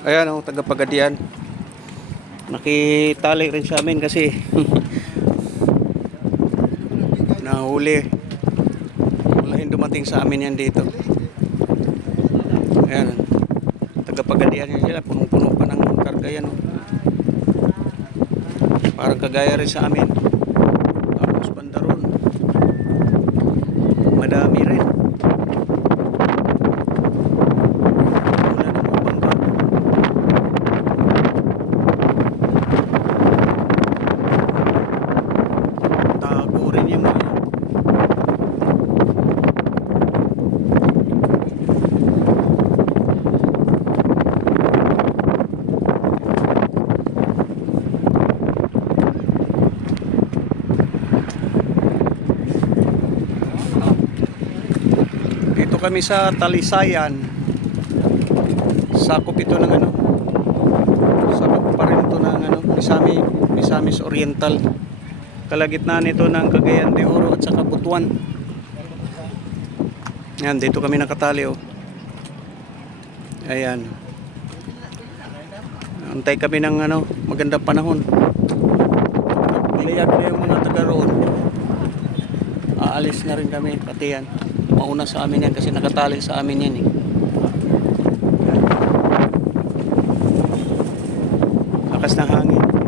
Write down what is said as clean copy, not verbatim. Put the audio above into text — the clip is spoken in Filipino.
Ayan o, taga Pagadian. Nakitali rin sa amin kasi nahuli. Wala dumating sa amin yan dito. Ayan, taga Pagadian yan sila. Punong-puno pa ng karga yan o. Parang kagaya rin sa amin. Tapos bandaron. Madami rin. Wala na mga bangka. Tago rin yung mga. Dito kami sa Talisayan. Sakop ito ng ano. Sakop pa rin ito ng ano, Misamis Oriental. Kalagitnaan nito ng Cagayan de Oro at saka Butuan. Yan, dito kami nakatali oh. Ayan. Antay kami ng ano, magandang panahon. Layag na yung mga taga roon. Aalis na rin kami, pati yan. Mauna sa amin yan kasi nakatali sa amin yan eh. Lakas ng hangin.